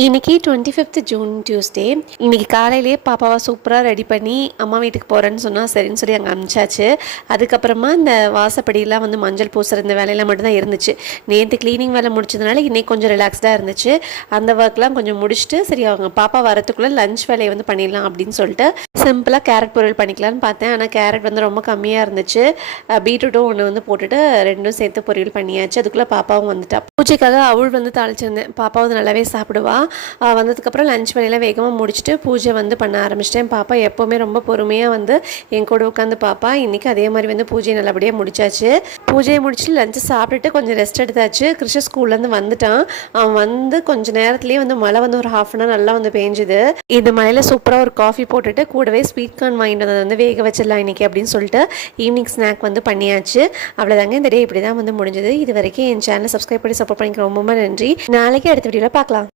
இன்னைக்கு 25th June Tuesday. இன்னைக்கு காலையிலேயே பாப்பாவை சூப்பராக ரெடி பண்ணி அம்மா வீட்டுக்கு போகிறேன்னு சொன்னால் சரின்னு சொல்லி அங்கே அனுப்பிச்சாச்சு. அதுக்கப்புறமா இந்த வாசப்படியெல்லாம் வந்து மஞ்சள் பூசுகிற இந்த வேலையெல்லாம் மட்டும்தான் இருந்துச்சு. நேற்று க்ளீனிங் வேலை முடிச்சதுனால இன்றைக்கி கொஞ்சம் ரிலாக்ஸ்டாக இருந்துச்சு. அந்த ஒர்க்லாம் கொஞ்சம் முடிச்சுட்டு சரி அவங்க பாப்பா வரத்துக்குள்ளே லஞ்ச் வேலையை வந்து பண்ணிடலாம் அப்படின்னு சொல்லிட்டு சிம்பிளாக கேரட் பொரியல் பண்ணிக்கலான்னு பார்த்தேன். ஆனால் கேரட் வந்து ரொம்ப கம்மியாக இருந்துச்சு. பீட்ரூட்டும் ஒன்று வந்து போட்டுட்டு ரெண்டும் சேர்த்து பொரியல் பண்ணியாச்சு. அதுக்குள்ளே பாப்பாவும் வந்துட்டா. பூஜைக்காக அவள் வந்து தாளிச்சிருந்தேன். பாப்பா வந்து நல்லாவே சாப்பிடுவா. வந்ததுக்கப்புறம் லஞ்ச் வேலையெல்லாம் வேகமாக முடிச்சுட்டு பூஜை வந்து பண்ண ஆரம்பிச்சிட்டேன். பாப்பா எப்போவுமே ரொம்ப பொறுமையாக வந்து என் கூட உட்காந்து பாப்பா. இன்றைக்கி அதே மாதிரி வந்து பூஜையை நல்லபடியாக முடிச்சாச்சு. பூஜையை முடிச்சுட்டு லஞ்சு சாப்பிட்டுட்டு கொஞ்சம் ரெஸ்ட் எடுத்தாச்சு. கிருஷ்ண ஸ்கூல்லேருந்து வந்துட்டான். அவன் வந்து கொஞ்சம் நேரத்துலேயே வந்து மழை வந்து ஒரு ½ அன் நல்லா வந்து பேஞ்சுது. இந்த மழையில் சூப்பராக ஒரு காஃபி போட்டுட்டு கூடவே ஸ்வீட் கார்ன் வாங்கிட்டு வந்ததை வந்து வேக வச்சிடலாம் இன்றைக்கி அப்படின்னு சொல்லிட்டு ஈவினிங் ஸ்நாக் வந்து பண்ணியாச்சு. அவ்வளோதாங்க, இந்த டே இப்படி தான் வந்து முடிஞ்சது. இது வரைக்கும் என் சேனலை சப்ஸ்கிரைப் பண்ணி சப்போர்ட் பண்ணிக்க ரொம்ப நன்றி. நாளைக்கு அடுத்த வீடியோவில் பார்க்கலாம்.